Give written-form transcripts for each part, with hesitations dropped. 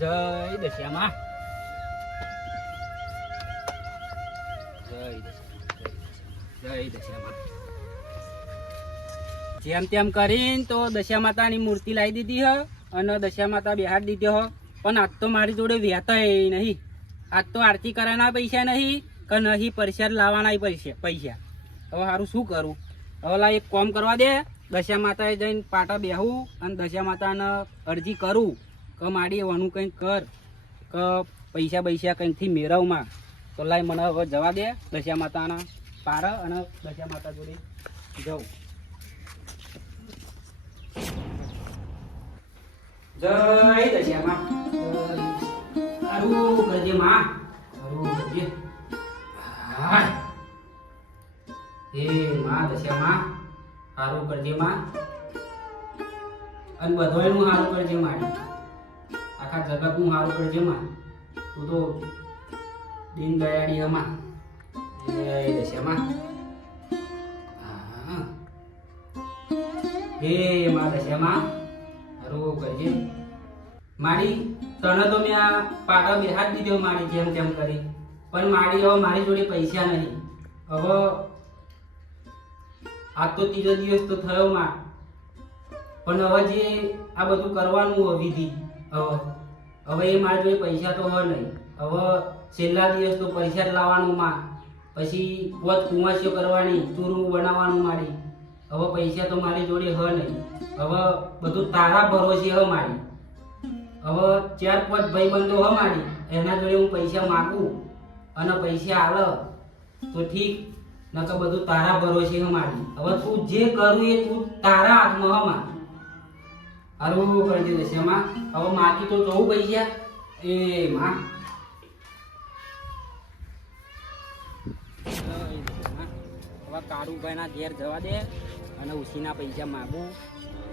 જય દશિયામાં જય દશિયામાં જેમ તેમ કરીને તો દશા માતાની મૂર્તિ લાવી દીધી હ અને દશા માતા બેહાડ દીધી હો. પણ આજ તો મારી જોડે વ્યાતા નહીં. આજ તો આરતી કરવાના પૈસા નહીં કે નહીં પરસાદ લાવવાના પૈસા. હવે સારું શું કરું? હવે લા એક કામ કરવા દે, દશા માતાએ જઈને પાટા બેહું અને દશા માતાને અરજી કરું કે માડી એવાનું કંઈક કર કે પૈસા કંઈકથી મેળવમાં. તો લાય મને હવે જવા દે દશા માતાના પારા અને દશા માતા જોડે જાઉં. જય દશિયામાં સારું કરજે માં, સારું કરજે. હા એ માં દશિયામાં સારું કરજે માં, અને બધાયનું સારું કરજે માડી, આખા જગતનું સારું કરજે માં. તું તો દીન દયાળી હમાં. એ દશિયામાં હા હે માં દશિયામાં સારું કરજે માડી. તને તો મેં આ પાટા બેહાડ દીધો માડી જેમ તેમ કરી, પણ માડી હવે મારી જોડે પૈસા નહીં. હવે આ તો ત્રીજો દિવસ તો થયો માં, પણ હવે જે આ બધું કરવાનું વિધિ હવે એ મારી જોડે પૈસા તો હોય નહીં. હવે છેલ્લા દિવસ તો પૈસા જ લાવવાનું માં, પછી પોત કુમાસીઓ કરવાની, ચૂરું બનાવવાનું માડી. હવે પૈસા તો મારી જોડે હોય નહીં. હવે બધું તારા ભરોસે હ માડી. હવે 4-5 ભાઈબંધો હ માડી, એના જોડે હું પૈસા માગું અને પૈસા આલે તો ઠીક, નકર બધું તારા ભરોસે હ માડી. હવે તું જે કરું એ તું તારા હાથમાં હ માડી. હારું કરજે દશિયામાં. હવે માગી તો જોઉં પૈસા એ માં. હવે કાળુભાઈના ઘેર જવા દે અને ઉસીના પૈસા માગું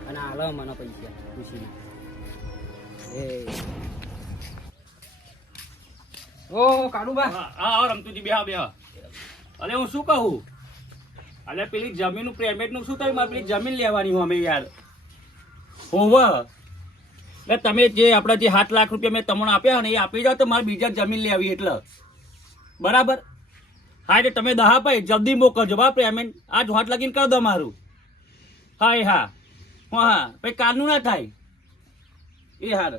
અને આલો મને પૈસા ઉસીના. ઓ કાળુભા, હા રમતુજી બેહા બેહા. અરે હું શું કહું, અરે પેલી જમીનનું પેમેન્ટનું શું થયું? મારે પેલી જમીન લેવાની હું અમે યાર. હોવે એટલે તમે જે આપણા જે 7 લાખ રૂપિયા મેં તમને આપ્યા ને એ આપી જાઓ તો મારે બીજા જમીન લેવી એટલે બરાબર. હા એટલે તમે દહા ભાઈ જલ્દી મોકલજો બા પેમેન્ટ. આજ હોટ લગીને કરી દો મારું. હા એ હા હા પછી કાલનું ના થાય એ. હાર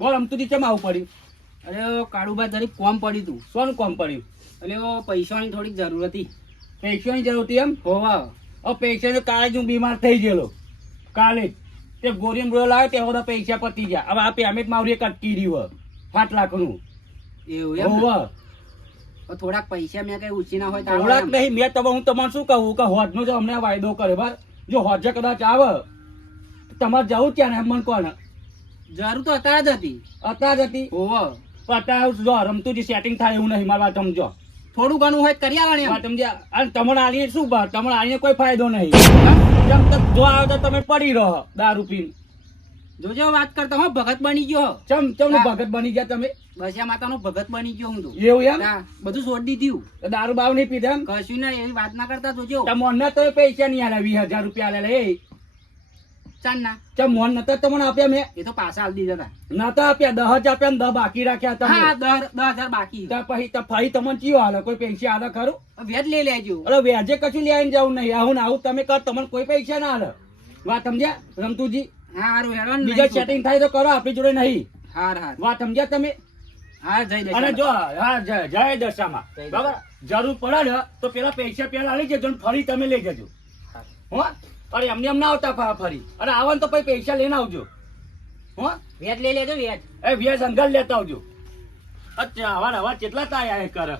બોલ રમતુજી કેમ આવું પડ્યું? અરે કાળુભા જરીક કોમ પડ્યું તું. શું કોમ પડ્યું? એટલે પૈસાની થોડીક જરૂર હતી. પૈસાની જરૂર હતી એમ? હોવા હવે પૈસા કાલે જ હું બીમાર થઈ ગયેલો. કાલે જ તે ગોરીમ રોલ આવ્યો તે બધા પૈસા પતી ગયા. હવે આ પેમેન્ટ મારું એક અટકી રહ્યું 7 લાખનું. એવું એમ? હોવા થોડાક પૈસા મેં કઈ ઉછીના હોય થોડાક નહીં. મેં તમે હું તમને શું કહું કે હોજનો જો અમને વાયદો કર્યો બરાબર. જો હોજે કદાચ આવે તમારે જવું ક્યાં ને મને કોણ જરૂર તો અત્યારે જ હતી. અત્યારે જ હતી? હોવા અત્યારે જો રમતુજી સેટિંગ થાય એવું નહીં મારા વાત સમજો. થોડું ઘણું હોય કરી આવવાની વાત સમજ્યા? અને તમારે આલીને શું બાર તમારે આલીને કોઈ ફાયદો નહીં. જો આવે તો તમે પડી રહો દારૂ પીને. જોજો વાત કરતા હો ભગત બની ગયો. ચમ ભગત બની ગયા તમે? દશા માતાનો ભગત બની ગયો હું તો. એવું એમ? બધું છોડી દીધું. દારૂ બાવ નહીં પીધા એમ? કશું ના એવી વાત ના કરતા જોજો. તમને તો પૈસા નહીં આલ્યા 20,000 રૂપિયા આલેલા એ ચાંદના. ચમ મોન નતા તમને આપ્યા મેં? એ તો પાછા આલી દીધા હતા. નતા આપ્યા 10,000 આપ્યા ને 10 બાકી રાખ્યા તમે. હા 10,000 બાકી. પછી ફરી તમને ચિયો હાલે? કોઈ પૈસા આલે ખરું? વ્યાજ લઈ લેજો. અરે વ્યાજે કશું લઈને જવું નહીં. આવું ને આવું તમે કર, તમને કોઈ પૈસા ના હાલે. વાત સમજ્યા રમતુજી? હા હારું હેડો ને. બીજા સેટિંગ થાય તો કરો, આપણી જોડે નહીં. હાર વાત સમજ્યા તમે? હા જય દશા. અને જો હા જય દશામાં બરાબર જરૂર પડે ને તો પેલા પૈસા પેલા લઈ જજો ને ફરી તમે લઈ જજો. હો અરે એમને એમ ના આવતા ફરી. અરે આવવાનું તો પછી પૈસા લઈને આવજો. હો વ્યાજ લઈ લેજો. વ્યાજ વ્યાજ અંગલ લેતા આવજો. અચ્છા હવા કેટલા તાયા કરે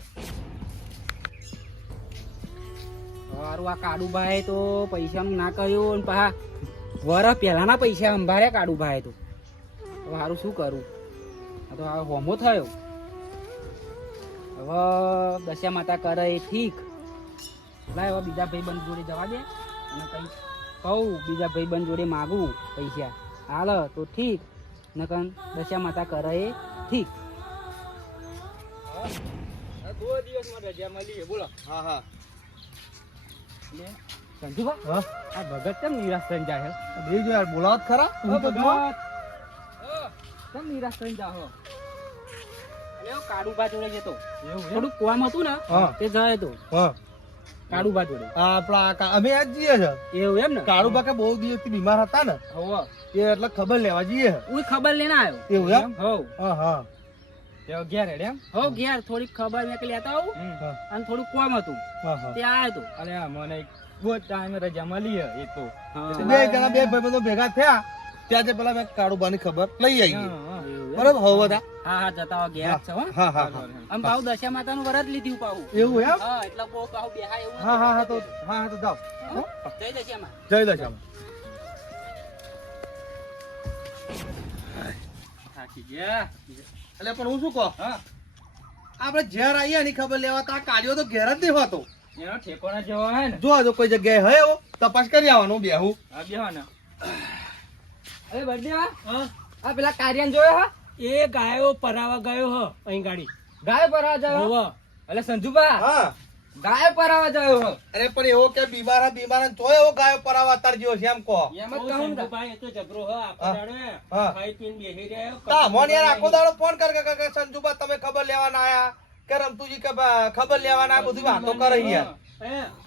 હારું. આ કાળુભાઈ તો પૈસાનું ના કહ્યું ને પા વરસ પહેલાના પૈસા સંભાળ્યા કાળુભાઈ તો. હવે હારું શું કરું? આ તો હવે હોમો થયો. હવે દશા માતા કરે એ ઠીક. લાય હવે બીજા ભાઈબંધ જોડે જવા દે અને કંઈ કહું બીજા ભાઈબંધ જોડે માગું પૈસા હાલ તો ઠીક, નકર દશા માતા કરે એ ઠીક. બોલો. હા હા સંજુભા આ ભગત કેમ નિરાશ થઈને જાય? બોલાવત ખરા? ભગત કેમ નિરાશ થઈને જાઓ? અરે ઓ કાળુબા જોડે જતો એવું એમ? થોડું કોમ હતું ને હા. તે જાય તો હા. કાળુબા જોડે અમે આજ જઈએ છે. એવું એમ ને કાળુબા કે બહુ દિવસથી બીમાર હતા ને હોવ એ એટલે ખબર લેવા જઈએ છે. હું ખબર લઈને આવ્યો એવું એમ? હોવ હા હા ઘેર હેડે એમ હોવ ઘેર થોડીક ખબર મેં કે લેતા આવું હા અને થોડું કોમ હતું હા હા. તે આવ્યો તો અરે મને બહુ ટાઈમ રજા મળી હે એ તો બે જણા બે ભાઈબંધો ભેગા થયા ત્યાં જે પેલા મેં કાળુબાની ખબર લઈ આવી એવું એમ? બરાબર હવે બધા હા હા જતા આવો ઘેર જ છે હો હા હા હા આમ પાહુ દશા માતાનું વરત લીધું પાહુ એવું એમ? હા એટલે બહુ પાહુ બેહાય એવું હા હા હા તો હા હા તો જાઓ હો? જય દશામાં જય દશામાં. થાકી ગયા એટલે પણ હું શું કહું હા આપણે ઘેર આવીએ એની ખબર લેવા તો આ કાઢ્યો તો ઘેર જ નહીં હોતો. એનો ઠેકોણા જેવો હે ને જો કોઈ જગ્યાએ હોય એવો તપાસ કરી આવવાનું બેહું. આ બેહો ને અરે બર્થડે આ પેલા કાર્યન જોયો હા એ ગાયો પરાવા ગયો હ અહીં ગાડી ગાયો પરાવા ગયો હોવ એટલે સંજુબા હા ગાયો પરાવા ગયો હ અરે પણ એવો કે બીમાર તોય એવો ગાયો પરાવા અતાર જેવો છે એમ કહો. એમ જ કહું ને ભાઈ એ તો જબરો હ આખો હા. દાડો હા. ખાઈ પીને બેહી રહ્યો તા મોન યાર આખો દાડો ફોન કર સંજુબા તમે ખબર લેવાના આયા કે રમતુજી કે ખબર લેવાના આ બધી વાતો કરે યાર.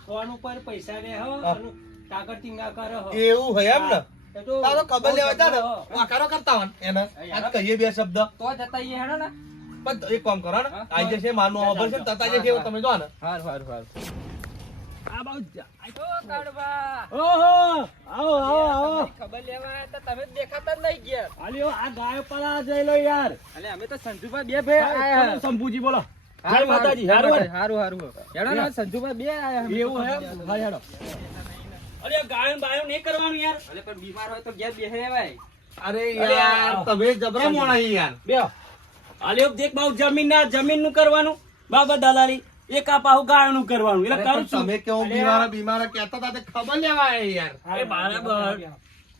ફોન ઉપર પૈસા લે હો હા. અને કાગળ ટીંગા કરે હો એવું હોય એમ ને એ તો તારો ખબર લેવા જા ને જબરો હ. વાકારો કરતા હોય ને એને આજ કહીએ બે શબ્દ તો જતા ઈ હેડો ને પણ એક કામ કરો ને હા. આઈ જશે મારનું ખબર છે ને તતા જશે એવું તમે જો ને. હારું હારું હારું આ બાજુ જા. ઓ કાળબા ઓહો આવો આવો આવો ખબર લેવા આયા તો તમે દેખાતા જ નહીં ગયા આલ્યો આ ગાયો પરા જઈ લો યાર એટલે અમે તો સંજુબા બે ભાઈ આયા ચલો, શંભુજી બોલો જય માતાજી હારું હે? હારું હારું હેડો ને સંજુબા બે આયા એવું હે હા હેડો અરે ગાયો બાયો નહીં કરવાનું યાર એટલે પણ બીમાર હોય તો ઘેર બેહે ભાઈ અરે અરે યાર આ- તમે જબરા મોણા યાર. બેહો આલ્યો દેખ બાઉ જમીન નું કરવાનું બાબા દલાલી એક આ પાહુ ગાયો નું કરવાનું એટલે અરે કરું પણ છું તમે કેવું બીમાર કહેતા હતા તે ખબર લેવા આયા યાર. અરે બરાબર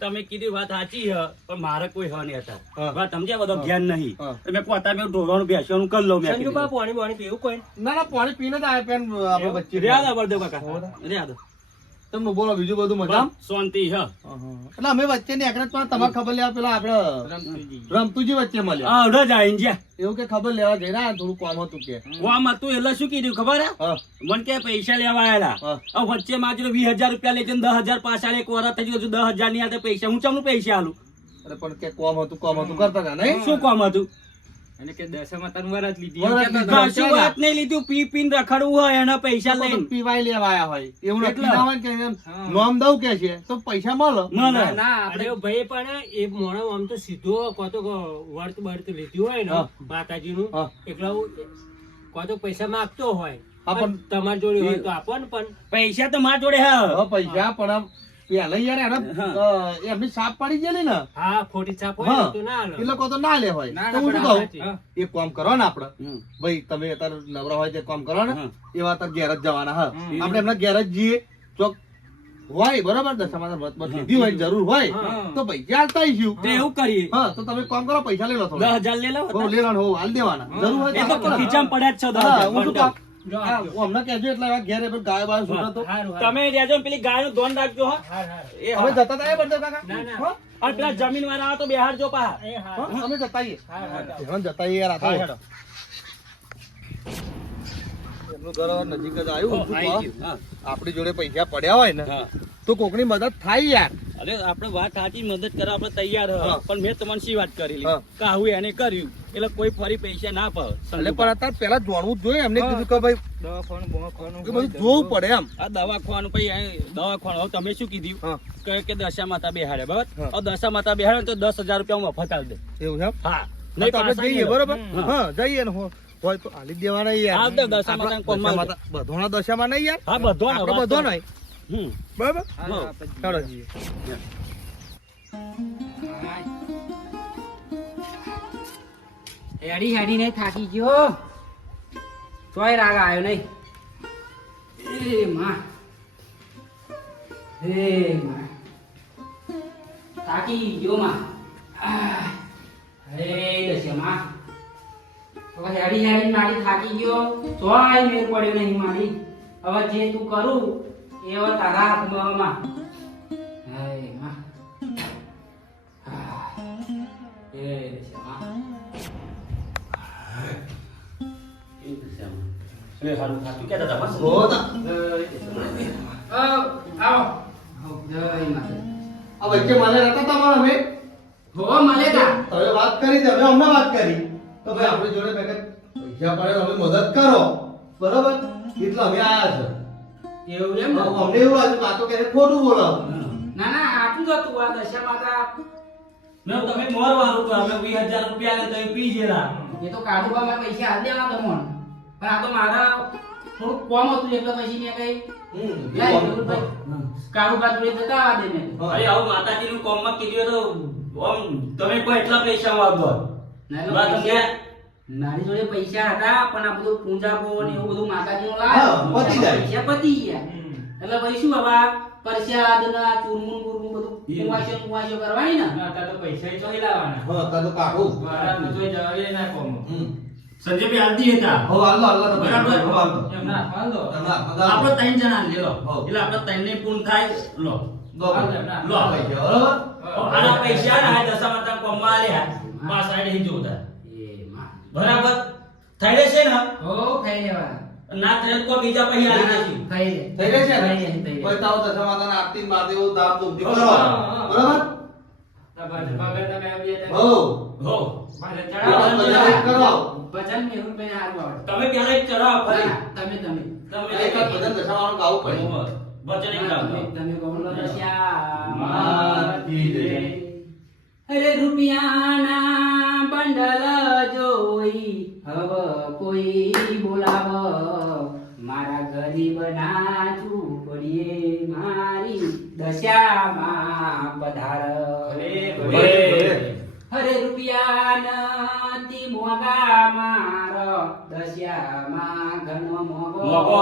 તમે કીધી વાત સાચી છે પણ મારે કોઈ હ નહીં હતા હા. વાત સમજ્યા બધો જ્ઞાન નહીં હા. તો મેં પોતા મેં ઢોરવાનું બેસવાનું કરી લઉં મેં કીધું. પાણી પાણી પીવું કોઈ ના ના પાણી પીને જ આયા પેન આપણે વચ્ચે રહ્યા દો બળદેવ કાકા રહ્યા દો તમે બોલો બીજું બધું મજામાં? શાંતિ હ એટલે અમે વચ્ચે નીકળ્યા પણ તમારે ખબર લેવા પેલા આપડે રમતુજી વચ્ચે મળ્યા હા અડધ આઈને જ્યાં એવું કે ખબર લેવા જઈને આયા, થોડું કામ હતું કે કોમ હતું એટલે શું કીધું ખબર હે હા મને કે પૈસા લેવા આયેલા હા. હવે વચ્ચે માત્ર 20,000 રૂપિયા લે છે 10,000 પાછા લે એક વરસ થઈ ગયું હજુ 10,000 ની હાથે પૈસા હું ચમનું પૈસા આલું અરે પણ કે કામ હતું કરતા હતા નહીં શું કામ હતું અને કે દશામાં તન વરત લીધી વરત એમ કહેતા લીધી. હતા. કશું વાત નહીં લીધું પી પીને રખડવું હોય એના પૈસા તો લઈને પીવાય લેવા આયા હોય એવું નક્કી એટલે. ના હોય કે એમ હા. નોમ દઉં કે છે તો પૈસા મળે મળે. ના, ના, આપણે અરે ભાઈ પણ એ મોણો આમ તો સીધો કોતો વર્ત બર્ત લીધું હોય ને હા. માતાજીનું હા. એટલે કોતો પૈસા માંગતો હોય હા, પણ પણ તમારી જોડે હોય તો આપો ને પણ પૈસા તો મારા જોડે હે હવે પૈસા પણ આમ પેલા યાર એને એમની સાપ પડી ગયેલી ને હા ખોટી છાપ હોય હા. ને તો ના હાલે. એ લોકો તો ના લે હોય ના, તો ના, હું શું પણ કહું હા. એક કામ કરો ને આપડે હમ. ભાઈ તમે અત્યારે નવરા હોય તે કામ કરો ને હા. એવા અત્યારે ઘેર જ જવાના હા હમ. આપણે એમના ઘેર જ જઈએ ચોક હોય બરોબર દશામાં વ્રત બત લીધી હોય જરૂર હોય હા. તો પૈસા હાલતા આવીશું. તો એવું કરીએ હા તો તમે કામ કરો પૈસા લઈ લો થોડા 10,000 લે લો બહુ લેવાનું હોવ હાલ દેવાના જરૂર હોય એ તો તો આપો ને. ખીચામાં પડ્યા જ છે હા, 10,000 હું શું બંધ. કહું? હા, હું હમણાં કહેજો એટલે આ ઘેર એ બધું ગાય બાય છૂટો તો હારું, હારું. તમે રહેજો ને પેલી ગાયનું ધ્યાન રાખજો હો હારું, હારું. એ અમે હા. જતા હતા એ બળદેવ કાકા ના, ના. હા? અને પેલા જમીન વાળા આવે તો બેહાડજો પા એ હા, હારું. અમે જતા આવીએ હારું, હારું. એમાં જતા આવીએ યાર આ તો. હા, હેડો. એમનું ઘર હવે નજીક જ આવ્યું શું આઈ કહો? ગયું, હા. આપણી જોડે પૈસા પડ્યા હોય ને હા. તો કોકની મદદ થાય યાર અરે આપણે વાત સાચી મદદ કરવા આપણે તૈયાર હ. હા. પણ મેં તમને શી વાત કરેલી હા. કે આવું એને કર્યું એટલે કોઈ ફરી પૈસા ના પાવે એટલે પણ અત્યારે પેલા જાણવું જ જોઈએ એમને કીધું કે ભાઈ દવાખાનું બવાખાનું એ બધું જોવું પડે એમ આ દવા ખવાનું પછી દવા ખવાનું હવે તમે શું કીધું હા કે દશા માતા બેહાડે બરાબર હા. હવે દશા માતા બેહાડે ને તો 10,000 રૂપિયા હું મફત આલી દે એવું છે એમ? હા નહીં તો આપણે પાછા જઈએ નહીં બરોબર હા. હા જઈએ ને હોય તો આલી જ દેવાના યાર હા, તો દશા માતાને આપણા કોમમાં દશા માતા બધોના દશામાં નહીં યાર હા બધો ને, આપણે વાત બધો તો. નહીં હમ. બરાબર હા, હા. આપણે ચાલો જઈએ હેડી હેડી નહીં થાકી ગયો તોય રાગ આવ્યો નહીં એ માં હે માં થાકી ગયો માં આહ. હે દશે માં હવે હેડી હેડી મારી થાકી ગયો તોય મેળ પડ્યો નહીં મારી હવે જે તું કરું એ હવે તારા હાથમાં માં હે માં આહ. હે દશે માં તે સારું થાતું કહેતા હતા બસ. હો તા. આવો જય માતા આ વચ્ચે મને નતા તમારા અમે હો મળે તા તમે વાત કરી તમે અમને વાત કરી તો ભાઈ આપણી જોડે પેકેટ પૈસા પડે તો અમે મદદ કરો બરાબર એટલે અમે આયા છે એવું એમ ને? અમને એવું લાગ્યું કે આ તો કે ખોટું બોલાવો ના ના આટલું જ હતું આ દશા માતા મેં તમે મોરવાનું તો અમે 20000 રૂપિયા ને તમે પી ગયેલા. એ તો કાઢવામાં પૈસા હાલ દેવા તમોન પણ આ તો મારા થોડુંક કોમ હતું એટલે પછી મેં કઈ લાઈ મેહુલભાઈ કાળુબા જોડે જતા આવવા દે મેં કીધું. અરે આવું માતાજીનું કોમમાં કીધું તો આમ તમે કોઈ એટલા પૈસા વાગો નાનો વાત પૈસા સમજ્યા? મારી જોડે પૈસા હતા પણ આ બધું પૂંજાપો ને એવું બધું માતાજીનું હા, લાવ્યો પતી જાય. પૈસા પતી ગયા એટલે પછી શું હવે આ પ્રસાદ ના ચૂરમું બુરમું બધું કુવાશો કરવાની ને હા તા તો કાઢું સંજયભાઈ આલતી હતા હો હાલો હાલો બરાબર. હો હાલો આપણે 3 જણા લે લો હો. એટલે આપણે 3 ને પૂર્ણ થાય લો દો લો આના પૈસા ના દશામાં તમે કોમમાં આલ્યા બા સાઈડ જોતા એ માં બરાબર થઈ રહેશે ને હો ખાઈ લેવા ના થાય તો બીજા પૈસા આલી દેશું ખાઈ લે થઈ ગઈ છે ને થઈ જાય, થઈ જાય. કોઈ તાવ દશા માતાને આરતી ને બારતી એવું ધામ ધૂમથી કરો હા, બરાબર હો હો બધા એક કરો ભજન મેહુલભાઈ ને હારું આવડે. તમે પહેલા એક ચડાવો ફરી ના, તમે તમે તમે એક જ ભજન દશામાનું ગાવું પડે વચન એક ગાઓ. તમે ગૌરવ દસ્યા માતી જય. અરે રૂપિયાના બંડલ જોઈ હવ કોઈ બોલાવ મારા ગરીબના ઝૂંપડીએ મારી દશામાં પધાર અરે રૂપિયા નથી મોગા મારો દશામાં ઘણો મોગો મોગો.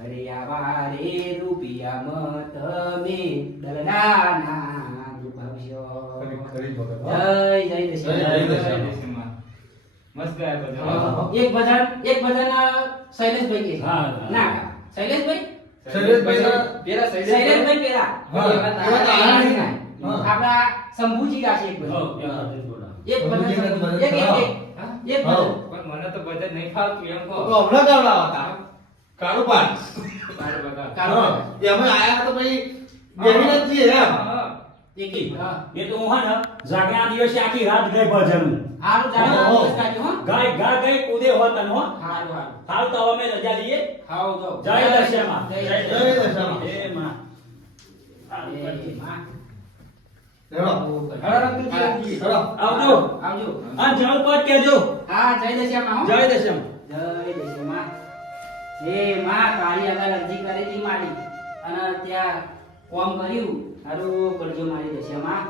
અરે આવા રે રૂપિયા તમે દલડાના દુભાવશો જય જય દશા એક ભજન શૈલેષભાઈ કે હા. ના શૈલેષભાઈ શૈલેષભાઈ શૈલેષભાઈ પેલા હા, એવા તો આયા નહીં. હા. આપડા શંભુજી ગાશે એક હો, ભજન એક એક ભજન શંભુજીનું એક ભજન. એક હા. ભજન તો હમણાં ગાવડા હતા કાળું પાન કાઢો. એમાં આયા તો ભાઈ બેહીને જ છીએ એમ એક હા એ તો હું હે ને જાગના દિવસે આખી રાત ગઈ ભજન હારું જાણે હો. દિવસ કાઢ્યો હો ગાય ગા ગઈ કુદે હોતન હો હારું હારું હાલ તો અમે રજા લઈએ ખાઓ તો જય દશામાં જય જય દશામાં. એ માં એ માં. હેડો. હેડો. આવજો આવજો આ જાવ પર કેજો હા જય દશામાં હો જય દશામાં જય દશામાં એ માં કાળી આગળ અરજી કરેલી મારી અને ત્યાં કોમ કર્યું હારું કરજો મારી દશામાં